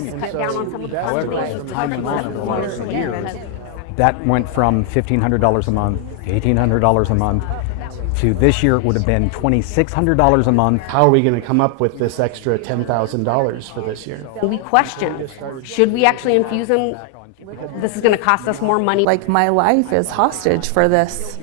had to cut down on some of the However, as time went on over the last years, That went from $1,500 a month to $1,800 a month to this year it would have been $2,600 a month. how are we going to come up with this extra $10,000 for this year? We questioned, should we actually infuse them? This is going to cost us more money. Like, my life is hostage for this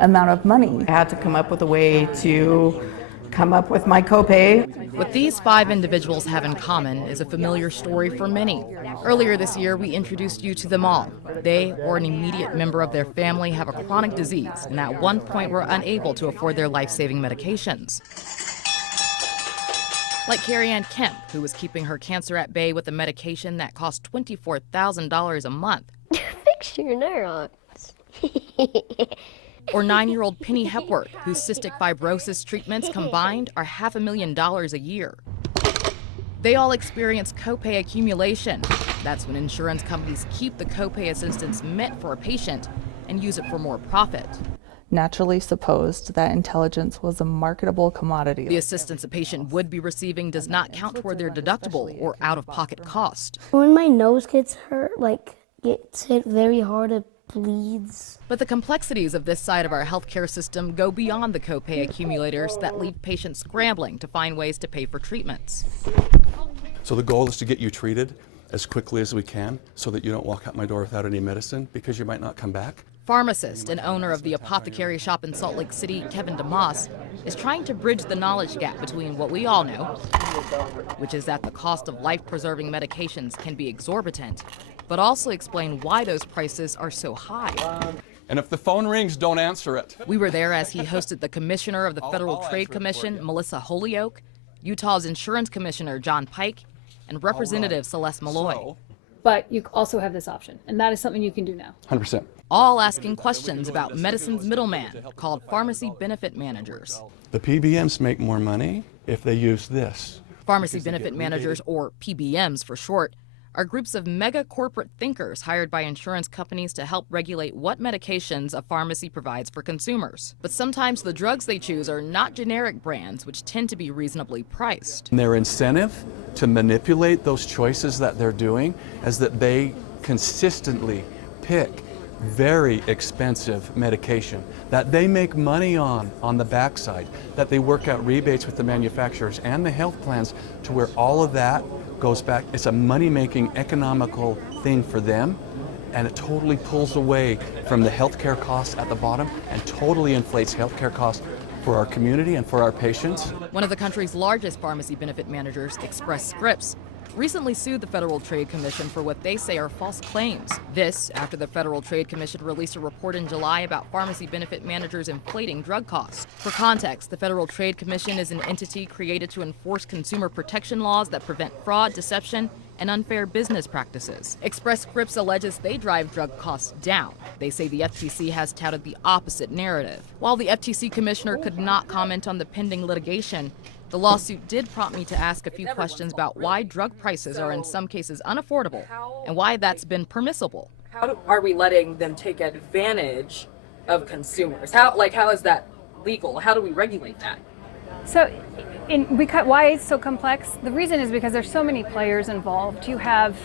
amount of money. I had to come up with a way to come up with my copay. What these 5 individuals have in common is a familiar story for many. Earlier this year, we introduced you to them all. They or an immediate member of their family have a chronic disease and at one point were unable to afford their life-saving medications. Like Carrie Ann Kemp, who was keeping her cancer at bay with a medication that cost $24,000 a month. Fix your neurons. Or 9-year-old Penny Hepworth, whose cystic fibrosis treatments combined are $500,000 a year. They all experience copay accumulation. That's when insurance companies keep the copay assistance meant for a patient and use it for more profit. Naturally supposed that intelligence was a marketable commodity. The assistance a patient would be receiving does not count toward their deductible or out-of-pocket cost. When my nose gets hurt, gets hit very hard, it bleeds. But the complexities of this side of our healthcare system go beyond the copay accumulators that leave patients scrambling to find ways to pay for treatments. So the goal is to get you treated as quickly as we can so that you don't walk out my door without any medicine because you might not come back. Pharmacist and owner of the apothecary shop in Salt Lake City, Kevin DeMoss, is trying to bridge the knowledge gap between what we all know, which is that the cost of life-preserving medications can be exorbitant, but also explain why those prices are so high. And if the phone rings, don't answer it. We were there as he hosted the commissioner of the Federal Trade Commission, Melissa Holyoke, Utah's insurance commissioner, John Pike, and Representative Celeste Malloy. But you also have this option, and that is something you can do now. 100%. All asking questions about medicine's middleman, called pharmacy benefit managers. The PBMs make more money if they use this. Pharmacy benefit managers, or PBMs for short, are groups of mega corporate thinkers hired by insurance companies to help regulate what medications a pharmacy provides for consumers. But sometimes the drugs they choose are not generic brands, which tend to be reasonably priced. And their incentive to manipulate those choices that they're doing is that they consistently pick very expensive medication that they make money on the backside, that they work out rebates with the manufacturers and the health plans to where all of that goes back. It's a money-making, economical thing for them, and it totally pulls away from the healthcare costs at the bottom and totally inflates healthcare costs for our community and for our patients. One of the country's largest pharmacy benefit managers, Express Scripts, recently sued the Federal Trade Commission for what they say are false claims. This after the Federal Trade Commission released a report in July about pharmacy benefit managers inflating drug costs. For context, the Federal Trade Commission is an entity created to enforce consumer protection laws that prevent fraud, deception, and unfair business practices. Express Scripts alleges they drive drug costs down. They say the FTC has touted the opposite narrative. While the FTC commissioner could not comment on the pending litigation, the lawsuit did prompt me to ask a few questions about why drug prices are in some cases unaffordable and why that's been permissible. How are we letting them take advantage of consumers? How is that legal? How do we regulate that? So, why it's so complex? The reason is because there's so many players involved. You have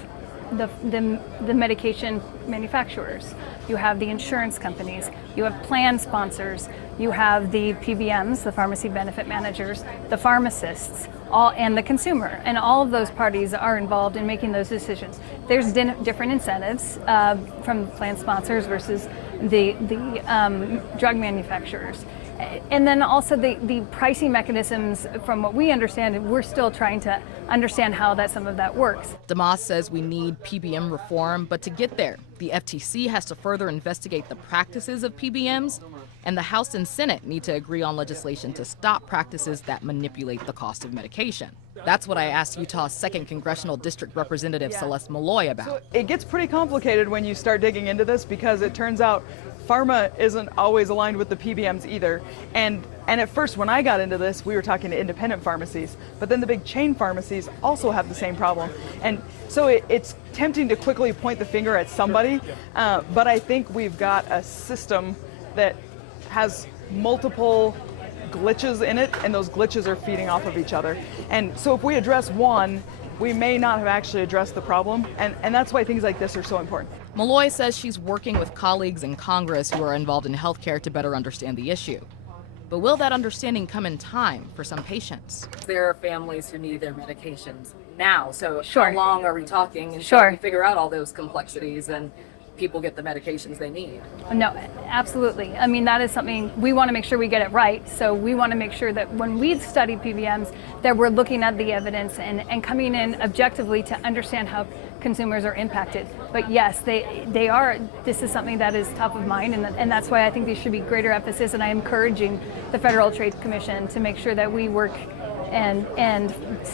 the medication manufacturers, you have the insurance companies, you have plan sponsors, you have the PBMs, the pharmacy benefit managers, the pharmacists, and the consumer, and all of those parties are involved in making those decisions. There's different incentives from plan sponsors versus the drug manufacturers. And then also the pricing mechanisms, from what we understand, we're still trying to understand how some of that works. DeMoss says we need PBM reform, but to get there, the FTC has to further investigate the practices of PBMs, and the House and Senate need to agree on legislation to stop practices that manipulate the cost of medication. That's what I asked Utah's 2nd Congressional District Representative Celeste Malloy about. So it gets pretty complicated when you start digging into this, because it turns out pharma isn't always aligned with the PBMs either. And at first, when I got into this, we were talking to independent pharmacies, but then the big chain pharmacies also have the same problem. And so it's tempting to quickly point the finger at somebody, but I think we've got a system that has multiple glitches in it, and those glitches are feeding off of each other. And so if we address one, we may not have actually addressed the problem, and that's why things like this are so important. Malloy says she's working with colleagues in Congress who are involved in healthcare to better understand the issue. But will that understanding come in time for some patients? There are families who need their medications now, so Sure. how long are we talking until Sure. we figure out all those complexities and people get the medications they need? No, absolutely. I mean, that is something we want to make sure we get it right. So we want to make sure that when we study PBMs, that we're looking at the evidence and coming in objectively to understand how consumers are impacted. But yes, they are. This is something that is top of mind, and that's why I think there should be greater emphasis. And I'm encouraging the Federal Trade Commission to make sure that we work and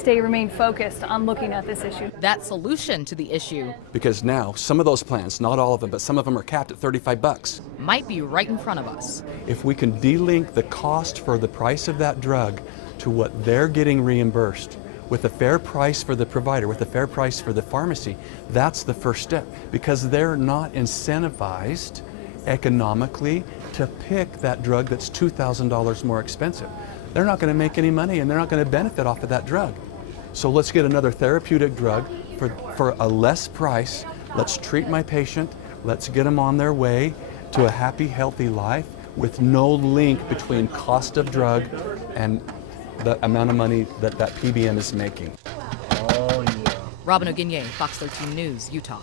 remain focused on looking at this issue. That solution to the issue, Because now some of those plans, not all of them, but some of them are capped at $35. might be right in front of us. If we can delink the cost for the price of that drug to what they're getting reimbursed with a fair price for the provider, with a fair price for the pharmacy, that's the first step, because they're not incentivized economically to pick that drug that's $2,000 more expensive. They're not going to make any money and they're not going to benefit off of that drug. So let's get another therapeutic drug for a less price. Let's treat my patient. Let's get them on their way to a happy, healthy life with no link between cost of drug and the amount of money that PBM is making. Robin O'Guinye, Fox 13 News, Utah.